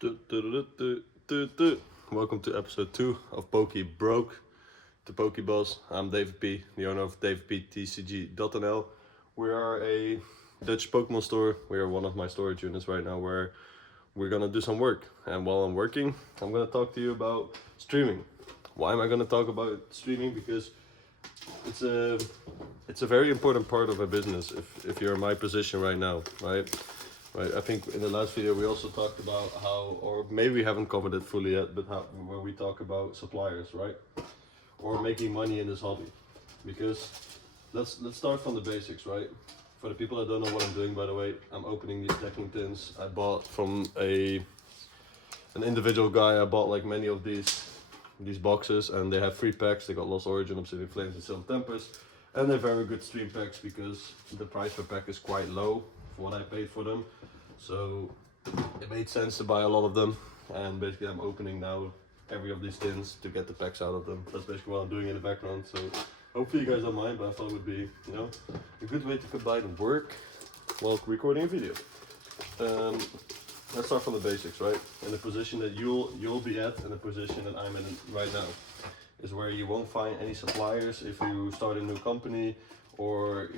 Welcome to episode 2 of PokeBroke, the PokeBoss. I'm David P, the owner of davidptcg.nl. We are a Dutch Pokemon store. We are one of my storage units right now where we're gonna do some work. And while I'm working, I'm gonna talk to you about streaming. Why am I gonna talk about streaming? Because it's a very important part of a business if you're in my position right now, right? Right, I think in the last video we also talked about how, or maybe we haven't covered it fully yet, but how where we talk about suppliers, right? Or making money in this hobby. Because let's start from the basics, right? For the people that don't know what I'm doing, by the way, I'm opening these stacking tins. I bought from an individual guy. I bought like many of these boxes, and they have 3 packs. They got Lost Origin, Obsidian Flames, and Silver Tempest, and they're very good stream packs because the price per pack is quite low for what I paid for them. So it made sense to buy a lot of them, and basically I'm opening now every of these tins to get the packs out of them. That's basically what I'm doing in the background. So hopefully you guys don't mind, but I thought it would be, a good way to combine work while recording a video. Let's start from the basics, right? In the position that you'll be at, and the position that I'm in right now, is where you won't find any suppliers if you start a new company, or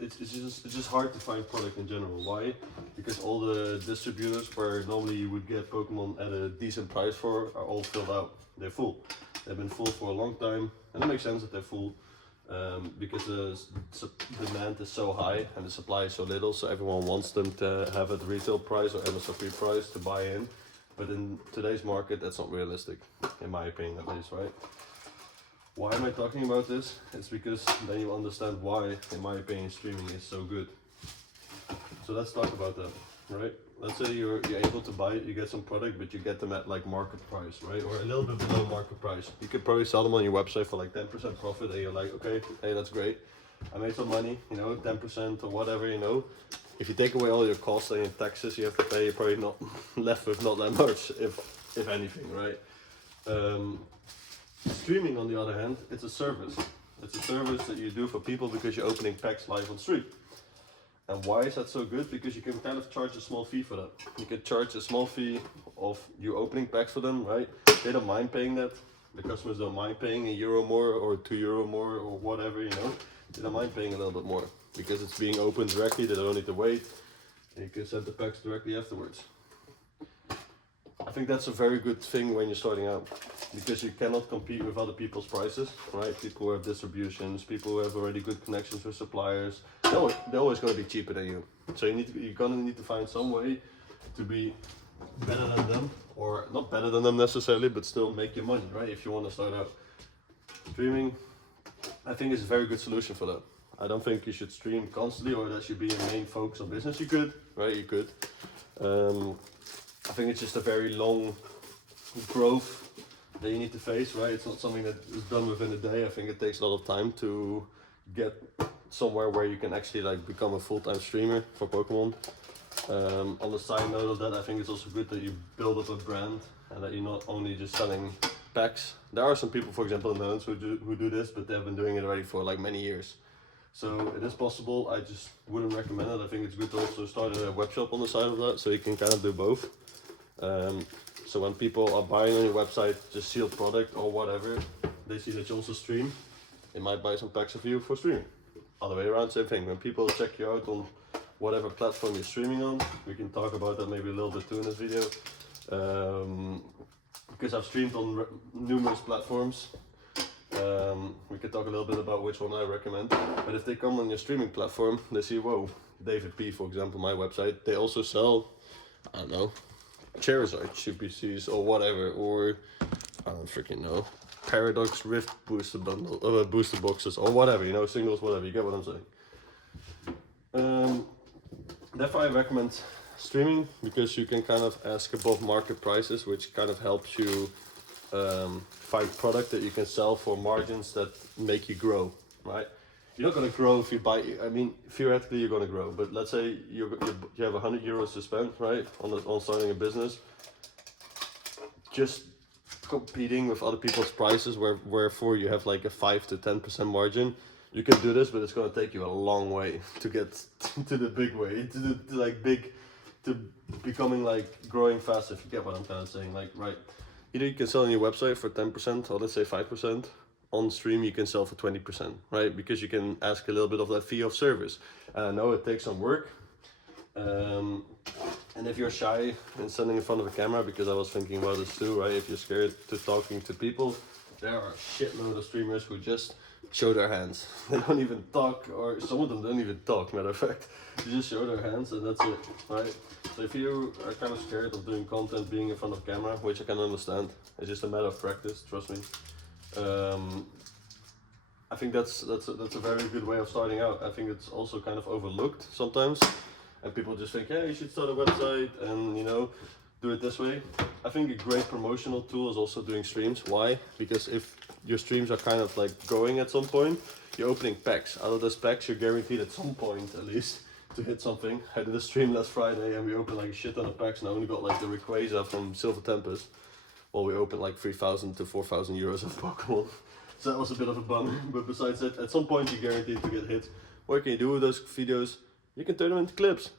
it's just hard to find product in general. Why? Because all the distributors where normally you would get Pokemon at a decent price for are all filled out. They're full. They've been full for a long time, and it makes sense that they're full because the demand is so high and the supply is so little. So everyone wants them to have at retail price or MSRP price to buy in. But in today's market, that's not realistic, in my opinion at least, right? Why am I talking about this? It's because then you'll understand why, in my opinion, streaming is so good. So let's talk about that, right? Let's say you're able to buy it, you get some product, but you get them at like market price, right? Or a little bit below market price. You could probably sell them on your website for like 10% profit, and you're like, okay, hey, that's great. I made some money, 10% or whatever, If you take away all your costs and your taxes you have to pay, you're probably not left with not that much, if anything, right? Streaming, on the other hand, it's a service. It's a service that you do for people because you're opening packs live on stream. And why is that so good? Because you can kind of charge a small fee for that. You can charge a small fee of you opening packs for them, right? They don't mind paying that. The customers don't mind paying €1 more or €2 more or whatever, They don't mind paying a little bit more because it's being opened directly. They don't need to wait. And you can send the packs directly afterwards. I think that's a very good thing when you're starting out, because you cannot compete with other people's prices, right? People who have distributions, people who have already good connections with suppliers, they're always going to be cheaper than you. So you're going to need to find some way to be better than them, or not better than them necessarily, but still make your money, right? If you want to start out streaming, I think it's a very good solution for that. I don't think you should stream constantly, or that should be your main focus on business. You could, right? You could. I think it's just a very long growth that you need to face, right? It's not something that is done within a day. I think it takes a lot of time to get somewhere where you can actually like become a full-time streamer for Pokemon. On the side note of that, I think it's also good that you build up a brand and that you're not only just selling packs. There are some people, for example, in the Netherlands who do this, but they've been doing it already for like many years. So it is possible. I just wouldn't recommend it. I think it's good to also start a web shop on the side of that, so you can kind of do both. So when people are buying on your website just sealed product or whatever, they see that you also stream, they might buy some packs of you for streaming. Other way around, same thing. When people check you out on whatever platform you're streaming on, we can talk about that maybe a little bit too in this video. Because I've streamed on numerous platforms. We can talk a little bit about which one I recommend. But if they come on your streaming platform, they see, whoa, David P, for example, my website, they also sell, I don't know, Charizard CPCs or whatever, or I don't freaking know, Paradox Rift booster bundle, booster boxes or whatever, singles, whatever. You get what I'm saying. Therefore, I recommend streaming because you can kind of ask above market prices, which kind of helps you find product that you can sell for margins that make you grow, right? You're not going to grow if you buy, theoretically you're going to grow, but let's say you have €100 to spend, right, on starting a business. Just competing with other people's prices, wherefore you have like a 5 to 10% margin. You can do this, but it's going to take you a long way to get to the big way, to like big to becoming like growing fast, if you get what I'm kind of saying. Like, right, either you can sell on your website for 10% or let's say 5%. On stream you can sell for 20%, right? Because you can ask a little bit of that fee of service. And I know it takes some work. And if you're shy in standing in front of a camera, because I was thinking about this too, right? If you're scared to talking to people, there are a shitload of streamers who just show their hands. They don't even talk, or some of them don't even talk, matter of fact. They just show their hands and that's it, right? So if you are kind of scared of doing content, being in front of camera, which I can understand, it's just a matter of practice, trust me. I think that's a very good way of starting out. I think it's also kind of overlooked sometimes, and people just think, yeah, you should start a website and, you know, do it this way. I think a great promotional tool is also doing streams. Why? Because if your streams are kind of like going at some point, you're opening packs. Out of those packs, you're guaranteed at some point at least to hit something. I did a stream last Friday and we opened like a shit ton of packs, and I only got like the Rayquaza from Silver Tempest. Well, we opened like 3,000 to 4,000 euros of Pokemon. So that was a bit of a bummer. But besides that, at some point you're guaranteed to get hit. What can you do with those videos? You can turn them into clips.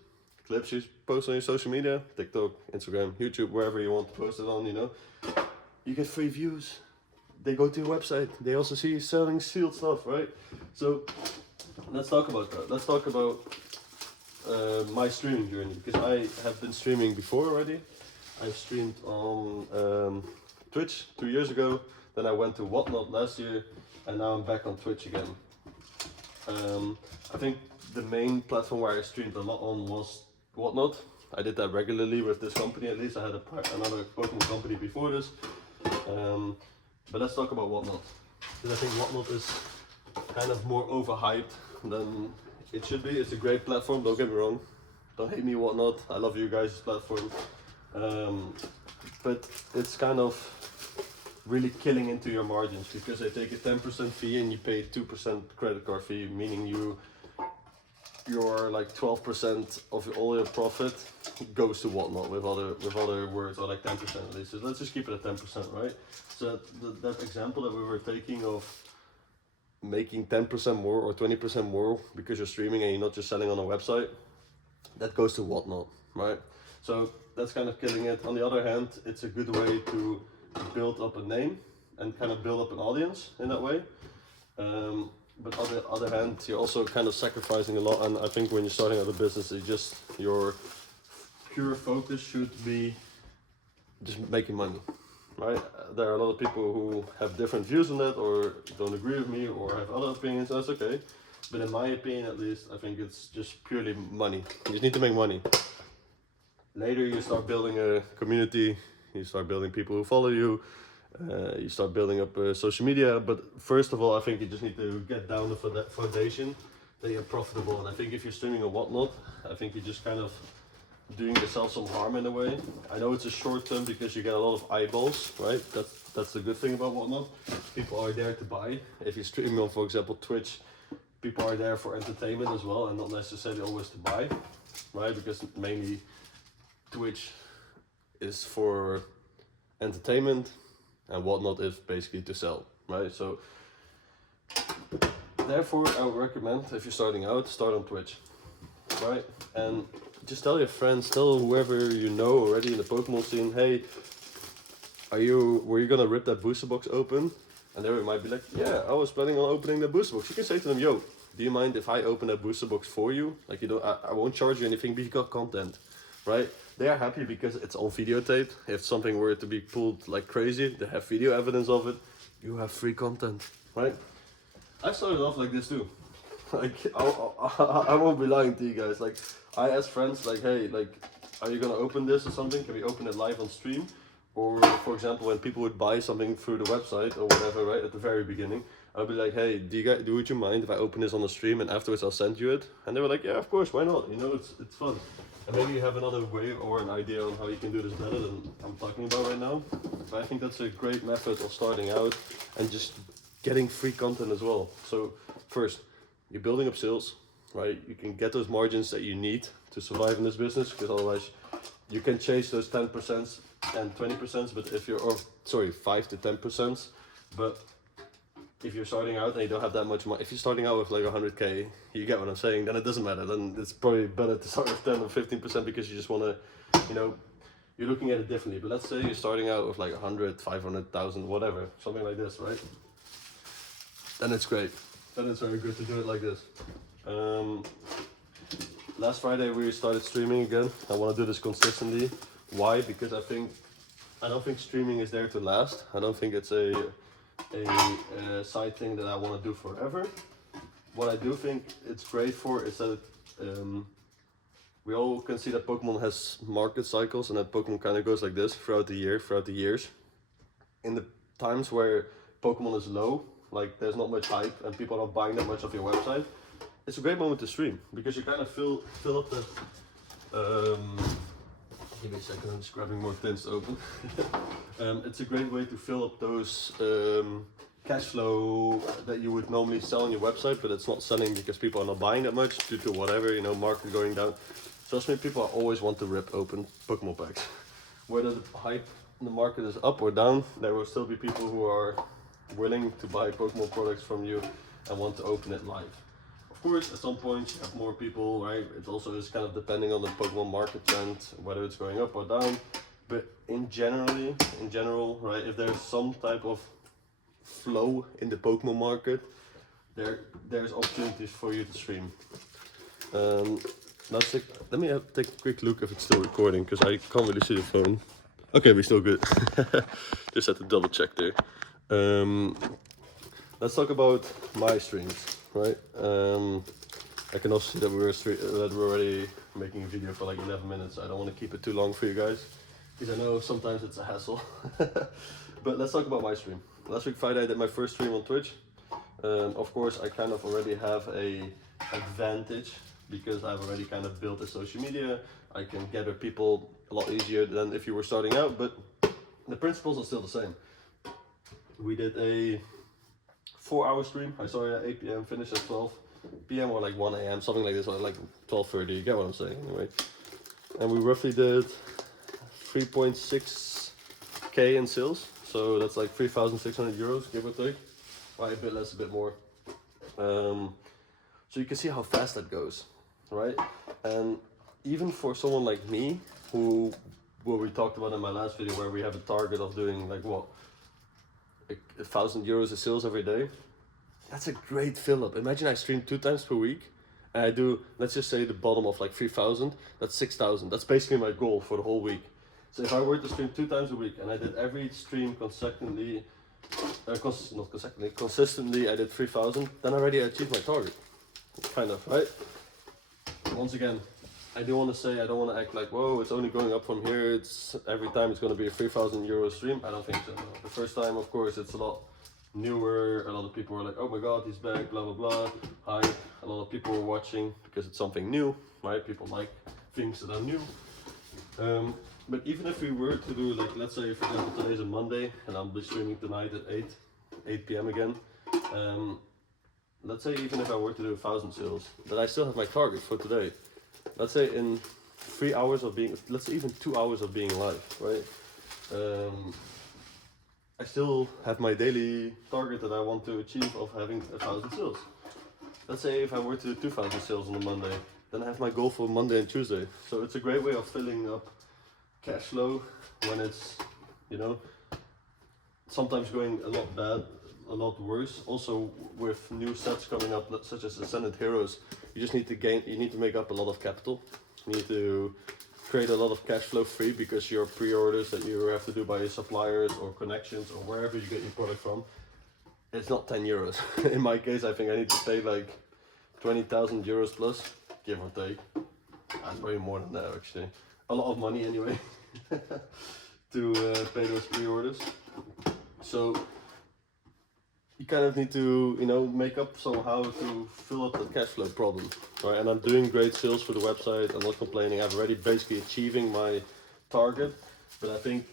Clips you post on your social media, TikTok, Instagram, YouTube, wherever you want to post it on, you know. You get free views. They go to your website. They also see you selling sealed stuff, right? So let's talk about that. Let's talk about my streaming journey, because I have been streaming before already. I streamed on Twitch 2 years ago, then I went to Whatnot last year, and now I'm back on Twitch again. I think the main platform where I streamed a lot on was Whatnot. I did that regularly with this company, at least. I had another Pokemon company before this. But let's talk about Whatnot, because I think Whatnot is kind of more overhyped than it should be. It's a great platform, don't get me wrong. Don't hate me, Whatnot. I love you guys' platform. But it's kind of really killing into your margins, because they take a 10% fee and you pay 2% credit card fee, meaning your like 12% of all your profit goes to Whatnot, with other words, or like 10% at least. So let's just keep it at 10%, right? So that example that we were taking of making 10% more or 20% more because you're streaming and you're not just selling on a website, that goes to Whatnot, right? So that's kind of killing it. On the other hand, it's a good way to build up a name and kind of build up an audience in that way. But on the other hand, you're also kind of sacrificing a lot. And I think when you're starting out a business, it's just your pure focus should be just making money, right? There are a lot of people who have different views on that, or don't agree with me, or have other opinions. That's okay. But in my opinion, at least, I think it's just purely money. You just need to make money. Later, you start building a community. You start building people who follow you. You start building up social media. But first of all, I think you just need to get down the foundation that you're profitable. And I think if you're streaming or whatnot, I think you're just kind of doing yourself some harm in a way. I know it's a short term because you get a lot of eyeballs, right? That's the good thing about whatnot. People are there to buy. If you stream on, for example, Twitch, people are there for entertainment as well, and not necessarily always to buy, right? Because mainly Twitch is for entertainment and whatnot is basically to sell, right? So therefore I would recommend, if you're starting out, start on Twitch, right? And just tell your friends, tell whoever you know already in the Pokemon scene, hey, were you gonna rip that booster box open? And they might be like, yeah, I was planning on opening the booster box. You can say to them, yo, do you mind if I open that booster box for you? Like, you know, I won't charge you anything, but you got content, right? They are happy because it's on videotape. If something were to be pulled like crazy, they have video evidence of it. You have free content, right? I started off like this too. Like, I won't be lying to you guys. Like, I asked friends, like, hey, like, are you gonna open this or something? Can we open it live on stream? Or, for example, when people would buy something through the website or whatever, right, at the very beginning, I'd be like, hey, would you mind if I open this on the stream and afterwards I'll send you it? And they were like, yeah, of course, why not? You know, it's fun. And maybe you have another way or an idea on how you can do this better than I'm talking about right now. But I think that's a great method of starting out and just getting free content as well. So first, you're building up sales, right? You can get those margins that you need to survive in this business, because otherwise you can chase those 10% and 20%, but if you're, 5 to 10%, but if you're starting out and you don't have that much money, if you're starting out with like 100k, you get what I'm saying, then it doesn't matter. Then it's probably better to start with 10 or 15% because you just want to, you know, you're looking at it differently. But let's say you're starting out with like 100, 500,000, whatever, something like this, right? Then it's great. Then it's very good to do it like this. Last Friday we started streaming again. I want to do this consistently. Why? Because I don't think streaming is there to last. I don't think it's a side thing that I want to do forever. What I do think it's great for is that we all can see that Pokemon has market cycles, and that Pokemon kind of goes like this throughout the years. In the times where Pokemon is low, like there's not much hype and people are not buying that much of your website, it's a great moment to stream because you kind of fill up that. Give me a second, I'm just grabbing more tins to open. It's a great way to fill up those cash flow that you would normally sell on your website, but it's not selling because people are not buying that much due to whatever, you know, market going down. Trust me, people always want to rip open Pokemon packs. Whether the hype in the market is up or down, there will still be people who are willing to buy Pokemon products from you and want to open it live. Of course, at some point you have more people, right? It also is kind of depending on the Pokemon market trend, whether it's going up or down. But in general, right, if there's some type of flow in the Pokemon market, there's opportunities for you to stream. Let me take a quick look if it's still recording, because I can't really see the phone. Okay, we're still good. Just had to double check there. Let's talk about my streams, right? I can also see that we're already making a video for like 11 minutes. I don't want to keep it too long for you guys, because I know sometimes it's a hassle. But let's talk about my stream. Last week Friday I did my first stream on Twitch. Of course I kind of already have a advantage because I've already kind of built a social media. I can gather people a lot easier than if you were starting out, but the principles are still the same. We did a 4-hour stream. I started at 8 p.m, finished at 12 p.m. or like 1 a.m, something like this, or like 12:30, you get what I'm saying anyway. And we roughly did 3.6k in sales, so that's like 3,600 euros, give or take. Right, a bit less, a bit more. So you can see how fast that goes, right? And even for someone like me, what we talked about in my last video, where we have a target of doing like what, 1,000 euros of sales every day, that's a great fill up. Imagine I stream 2 times per week and I do, let's just say the bottom of like 3,000, that's 6,000. That's basically my goal for the whole week. So if I were to stream 2 times a week and I did every stream consistently, I did 3,000, then I already achieved my target. Kind of, right? Once again, I do want to say, I don't want to act like, whoa, it's only going up from here, it's every time it's going to be a 3,000 euro stream. I don't think so. No. The first time, of course, it's a lot newer. A lot of people are like, oh my god, he's back, blah blah blah. Hi. A lot of people are watching because it's something new, right? People like things that are new. But even if we were to do, like, let's say for example today's a Monday and I'll be streaming tonight at 8 p.m. again. Let's say even if I were to do 1,000 sales, then I still have my target for today. Let's say in 3 hours of being, let's say even 2 hours of being live, right? I still have my daily target that I want to achieve of having 1,000 sales. Let's say if I were to do 2,000 sales on a Monday, then I have my goal for Monday and Tuesday. So it's a great way of filling up cash flow when it's, you know, sometimes going a lot bad, a lot worse. Also with new sets coming up, such as Ascended Heroes, you just need to make up a lot of capital. You need to create a lot of cash flow free, because your pre-orders that you have to do by your suppliers or connections or wherever you get your product from, it's not 10 euros. In my case, I think I need to pay like 20,000 euros plus, give or take. That's way more than that actually. A lot of money anyway to pay those pre-orders. So you kind of need to, you know, make up somehow to fill up the cash flow problem, right? And I'm doing great sales for the website. I'm not complaining. I'm already basically achieving my target, but I think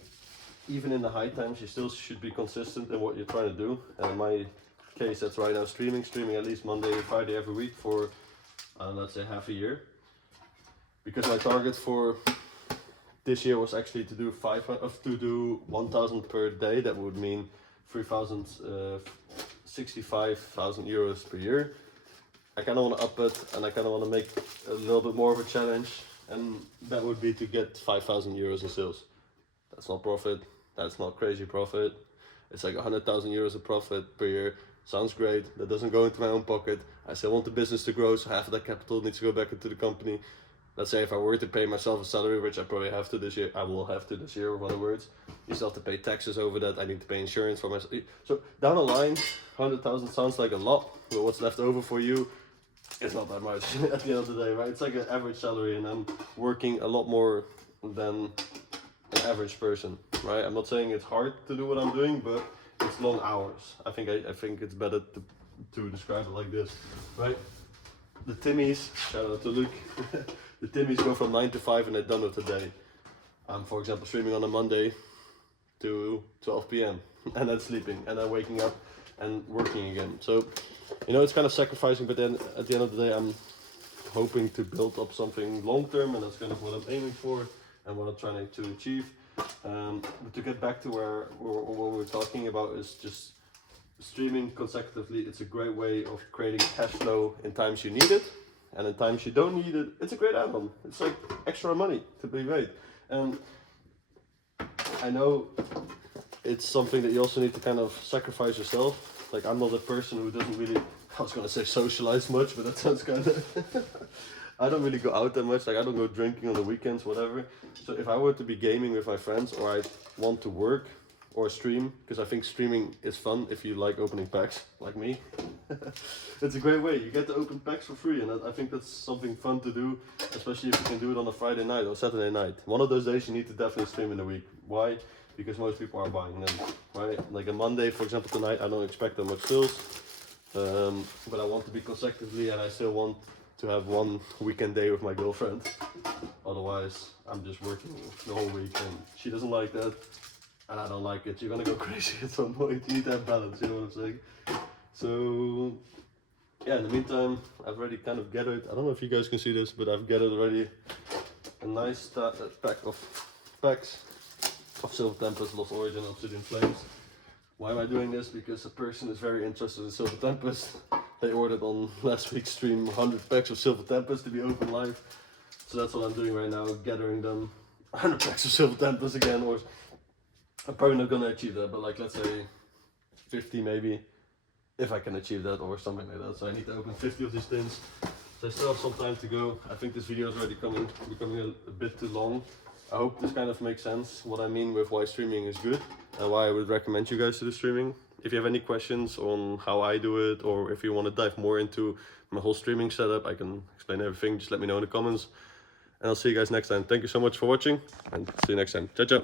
even in the high times, you still should be consistent in what you're trying to do. And in my case, that's right now streaming at least Monday, Friday every week for, let's say half a year. Because my target for this year was actually to do 1,000 per day. That would mean 3,000 65,000 euros per year. I kind of want to up it, and I kind of want to make a little bit more of a challenge, and that would be to get 5,000 euros in sales. That's not profit, that's not crazy profit. It's like 100,000 euros of profit per year. Sounds great, that doesn't go into my own pocket. I still want the business to grow, so half of that capital needs to go back into the company. Let's say if I were to pay myself a salary, which I probably have to this year, I will have to this year, with other words. You still have to pay taxes over that, I need to pay insurance for myself. So down the line, 100,000 sounds like a lot, but what's left over for you, it's not that much at the end of the day, right? It's like an average salary, and I'm working a lot more than an average person, right? I'm not saying it's hard to do what I'm doing, but it's long hours. I think it's better to describe it like this, right? The Timmies, shout out to Luke, the Timmies go from 9 to 5 and they're done with the day. I'm, for example, streaming on a Monday to 12 p.m. and then sleeping and then waking up and working again. So, you know, it's kind of sacrificing, but then at the end of the day, I'm hoping to build up something long term, and that's kind of what I'm aiming for and what I'm trying to achieve. But to get back to what we're talking about is just streaming consecutively. It's a great way of creating cash flow in times you need it, and in times you don't need it, it's a great add-on. It's like extra money to be made. And I know it's something that you also need to kind of sacrifice yourself. Like, I'm not a person who doesn't really, I was gonna say socialize much, but that sounds kind of, I don't really go out that much. Like, I don't go drinking on the weekends, whatever. So if I were to be gaming with my friends, or I want to work or stream, because I think streaming is fun if you like opening packs, like me. It's a great way. You get to open packs for free, and I think that's something fun to do, especially if you can do it on a Friday night or Saturday night. One of those days you need to definitely stream in a week. Why? Because most people are buying them, right? Like a Monday, for example, tonight, I don't expect that much sales, but I want to be consecutively, and I still want to have one weekend day with my girlfriend. Otherwise, I'm just working the whole week, and she doesn't like that, and I don't like it. You're gonna go crazy at some point. You need to have balance, you know what I'm saying? So, yeah, in the meantime, I've already kind of gathered, I don't know if you guys can see this, but I've gathered already a nice pack of packs of Silver Tempest, Lost Origin, Obsidian Flames. Why am I doing this? Because a person is very interested in Silver Tempest. They ordered on last week's stream 100 packs of Silver Tempest to be open live. So that's what I'm doing right now, gathering them 100 packs of Silver Tempest again. Or I'm probably not gonna achieve that, but like, let's say 50 maybe, if I can achieve that, or something like that. So I need to open 50 of these tins. So I still have some time to go. I think this video is already becoming a bit too long. I hope this kind of makes sense, what I mean with why streaming is good and why I would recommend you guys to do streaming. If you have any questions on how I do it, or if you want to dive more into my whole streaming setup, I can explain everything. Just let me know in the comments, and I'll see you guys next time. Thank you so much for watching, and see you next time. Ciao, ciao.